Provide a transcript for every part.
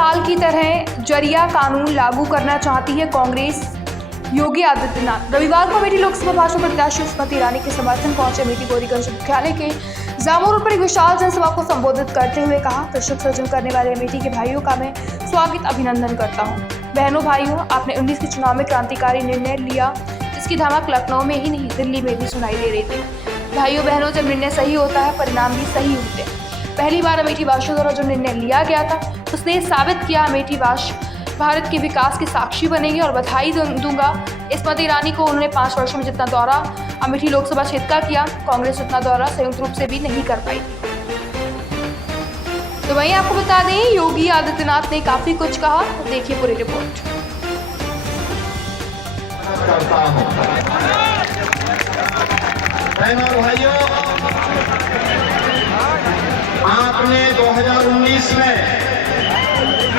साल की तरह जरिया कानून लागू करना चाहती है कांग्रेस। योगी आदित्यनाथ रविवार को अमेठी लोकसभा भाजपा प्रत्याशी स्मृति ईरानी के समर्थन पहुंचे अमेठी गौरीगंज मुख्यालय के जामो रोड पर एक विशाल जनसभा को संबोधित करते हुए कहा, दशक सृजन करने वाले अमेठी के भाइयों का मैं स्वागत अभिनंदन करता हूं। बहनों भाइयों, आपने 19 के चुनाव में क्रांतिकारी निर्णय लिया, जिसकी धमक लखनऊ में ही नहीं दिल्ली में भी सुनाई दे रही थी। भाइयों बहनों, जब निर्णय सही होता है परिणाम भी सही होते हैं। पहली बार अमेठी वासियों द्वारा जो निर्णय लिया गया था उसने साबित किया अमेठी वासी भारत के विकास के साक्षी बनेंगे और बधाई दूंगा स्मृति ईरानी को। उन्होंने 5 वर्षों में जितना दौरा अमेठी लोकसभा क्षेत्र का किया, कांग्रेस उतना दौरा संयुक्त रूप से भी नहीं कर पाई। तो वहीं आपको बता दें, योगी आदित्यनाथ ने काफी कुछ कहा, तो देखिए पूरी रिपोर्ट। बहनों भाइयों, आपने 2019 में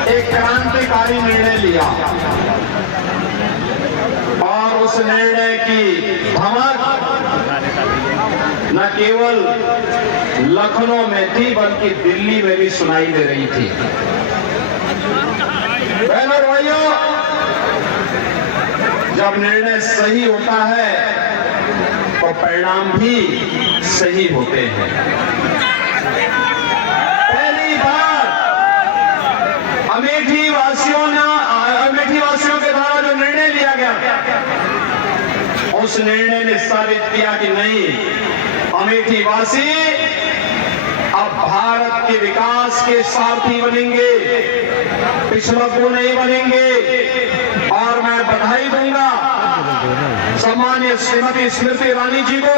एक क्रांतिकारी निर्णय लिया और उस निर्णय की धमक न केवल लखनऊ में थी बल्कि दिल्ली में भी सुनाई दे रही थी। बहनों भाइयों, जब निर्णय सही होता है तो परिणाम भी सही होते हैं। पहली बार अमेठी वासियों के द्वारा जो निर्णय लिया गया, उस निर्णय ने साबित किया कि नहीं, अमेठी वासी अब भारत के विकास के सारथी बनेंगे, पिछड़ों नहीं बनेंगे। और मैं बधाई दूंगा सम्मानीय श्रीमती स्मृति ईरानी जी को।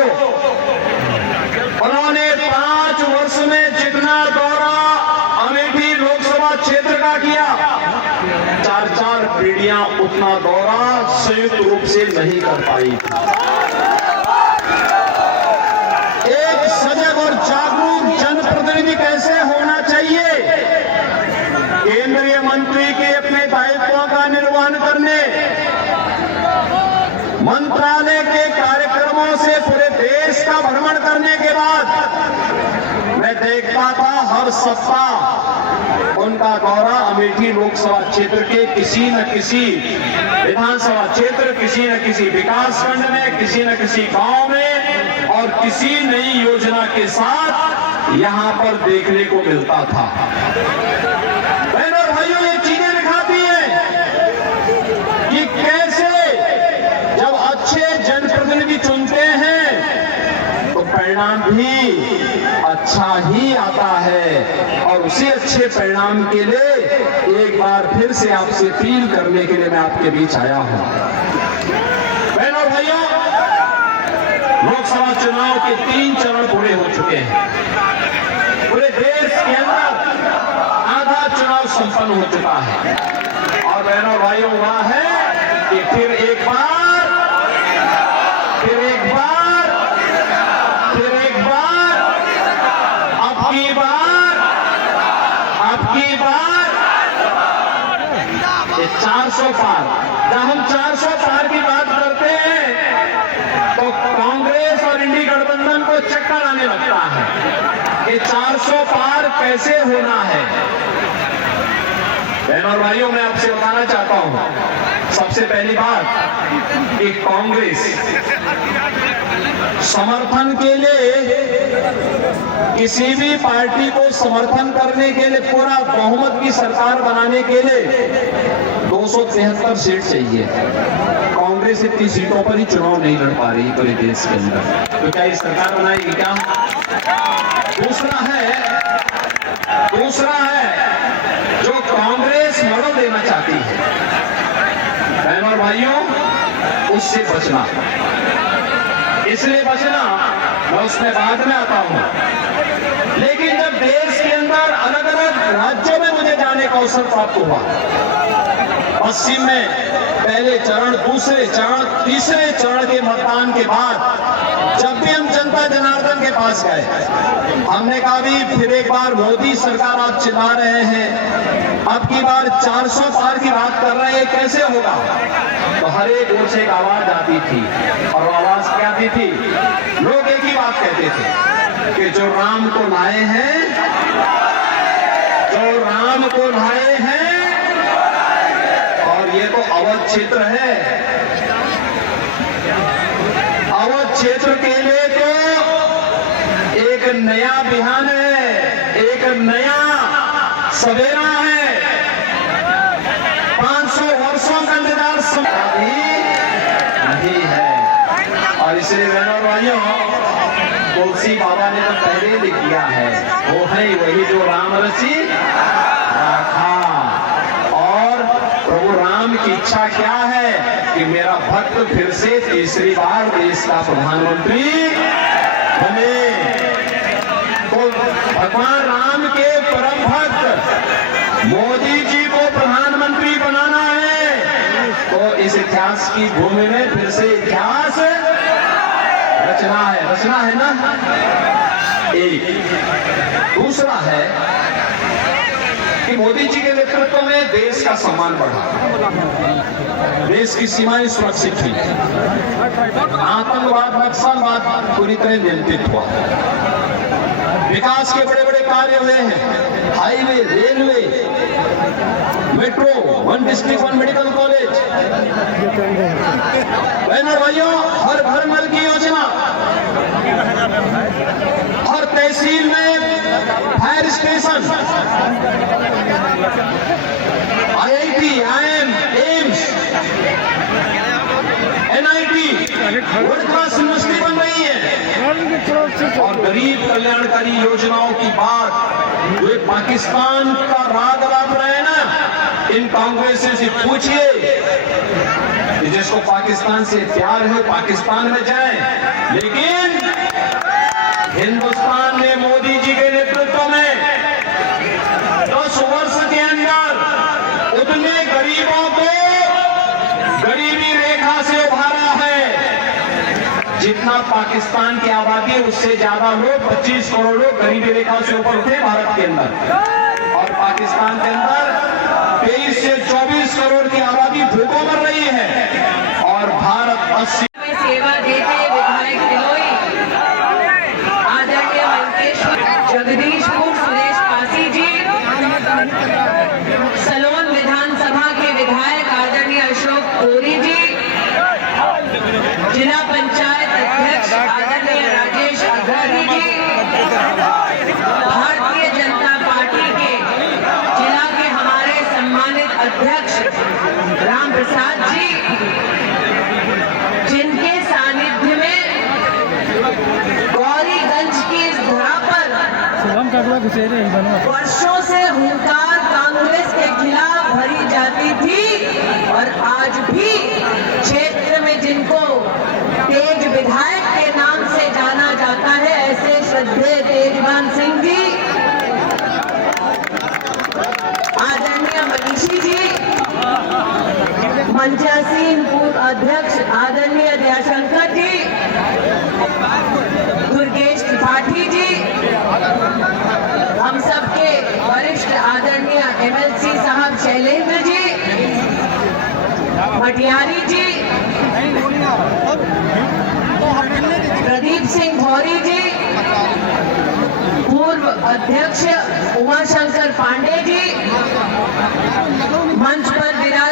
उन्होंने 5 वर्ष में जितना दौरा अमेठी लोकसभा क्षेत्र का किया, 4 पीढ़ियां उतना दौरा संयुक्त रूप से नहीं कर पाई। एक सजग और जागरूक जनप्रतिनिधि कैसे होना चाहिए, केंद्रीय मंत्री के अपने दायित्वों का निर्वहन करने, मंत्रालय के कार्यक्रमों से पूरे देश का भ्रमण करने के बाद मैं देखता था हर सप्ताह उनका दौरा अमेठी लोकसभा क्षेत्र के किसी न किसी विधानसभा क्षेत्र, किसी न किसी विकास खंड में, किसी न किसी गांव में और किसी नई योजना के साथ यहां पर देखने को मिलता था। बहनों भाइयों, ये चीजें दिखाती हैं कि कैसे जब अच्छे जनप्रतिनिधि चुनते हैं तो परिणाम भी अच्छा ही आता है। और उसी अच्छे परिणाम के लिए एक बार फिर से आपसे अपील करने के लिए मैं आपके बीच आया हूं। बहनों भाइयों, लोकसभा चुनाव के 3 चरण पूरे हो चुके हैं। पूरे देश के अंदर आधा चुनाव संपन्न हो चुका है और बहनों भाइयों, हुआ है कि फिर एक बार आपकी बार ये 400 पार। जब हम 400 पार की बात करते हैं तो कांग्रेस और इंडी गठबंधन को चक्कर आने लगता है कि 400 पार कैसे होना है। बहनों और भाइयों, मैं आपसे बताना चाहता हूं, सबसे पहली बात कि कांग्रेस समर्थन के लिए, किसी भी पार्टी को समर्थन करने के लिए, पूरा बहुमत की सरकार बनाने के लिए 273 सीट चाहिए। कांग्रेस इतनी सीटों पर ही चुनाव नहीं लड़ पा रही पूरे देश के अंदर, तो क्या ये सरकार बनाएगी क्या? दूसरा है जो कांग्रेस मॉडल देना चाहती है, बहनों और भाइयों, उससे बचना। इसलिए बचना, मैं उसमें बाद में आता हूं। लेकिन जब देश के अंदर अलग अलग राज्यों में मुझे जाने का अवसर प्राप्त हुआ, पश्चिम में पहले चरण, दूसरे चरण, तीसरे चरण के मतदान के बाद जब भी हम जनता जनार्दन के पास गए, हमने कहा भी फिर एक बार मोदी सरकार आप चिल्ला रहे हैं, अब की बार 400 पार की बात कर रहे हैं, कैसे होगा? तो हर एक ओर से एक आवाज आती थी और आवाज क्या आती थी? लोग एक ही बात कहते थे कि जो राम को लाए हैं, जो राम को लाए हैं अवध क्षेत्र है। अवध क्षेत्र के लिए तो एक नया बिहान है, एक नया सवेरा है। 500 वर्षों का इंतजार नहीं है। और इसलिए बहनों और भाइयों, तुलसी बाबा ने तो पहले लिख दिया है, वो है वही जो राम रची राखा। और प्रभु राम की इच्छा क्या है कि मेरा भक्त फिर से तीसरी बार देश का प्रधानमंत्री बने। तो भगवान राम के परम भक्त मोदी जी को प्रधानमंत्री बनाना है, तो इस इतिहास की भूमि में फिर से इतिहास रचना है ना। एक दूसरा है कि मोदी जी के नेतृत्व में देश का सम्मान बढ़ा, देश की सीमाएं सुरक्षित हुई, आतंकवाद नक्सलवाद पूरी तरह नियंत्रित हुआ, विकास के बड़े बड़े कार्य हुए हैं, highway, railway, metro, 1 district 1 medical college, बहनों भाइयों, हर घर नल की योजना, हर तहसील में fire station, IIT, IIM, AIIMS, NIT, world class university बन रही है। और गरीब कल्याणकारी योजनाओं की बात जो पाकिस्तान का राग राग रहे हैं ना, इन कांग्रेस से पूछिए कि जिसको पाकिस्तान से प्यार है पाकिस्तान में जाए, लेकिन हिंदुस्तान ने मोदी जी के नेतृत्व में 10 वर्ष के अंदर उतने गरीबों को गरीबी रेखा से उभारा है जितना पाकिस्तान की आबादी है उससे ज्यादा लोग 25 करोड़ लोग गरीबी रेखा से ऊपर उठे भारत के अंदर। और पाकिस्तान के अंदर 23 से 24 करोड़ की आबादी भूखों मर रही है और भारत 80 में सेवा देते विधायक दिलोई आदरणीय मंकेश्वर जगदीशपुर सुरेश पासी जी, सलोन विधानसभा के विधायक आदरणीय अशोक कोरी जी, जिला पंचायत अध्यक्ष आदरणीय राजेश अग्रवाल जी, भारतीय जनता पार्टी के जिला के हमारे सम्मानित अध्यक्ष राम प्रसाद जी, जिनके सानिध्य में गौरीगंज की इस धरा पर वर्षों से हुंकार कांग्रेस के खिलाफ भरी जाती थी और आज भी क्षेत्र में जिनको तेज विधायक के नाम से जाना जाता है, ऐसे श्रद्धेय तेजवान सिंह जी, आदरणीय मनीषी जी, मंचासीन पूर्व अध्यक्ष आदरणीय दयाशंकर जी, दुर्गेश त्रिपाठी जी, हम सबके वरिष्ठ आदरणीय MLC साहब शैलेंद्र जी, मटियारी जी, प्रदीप सिंह भौरी जी, पूर्व अध्यक्ष उमाशंकर पांडे जी, मंच पर विराज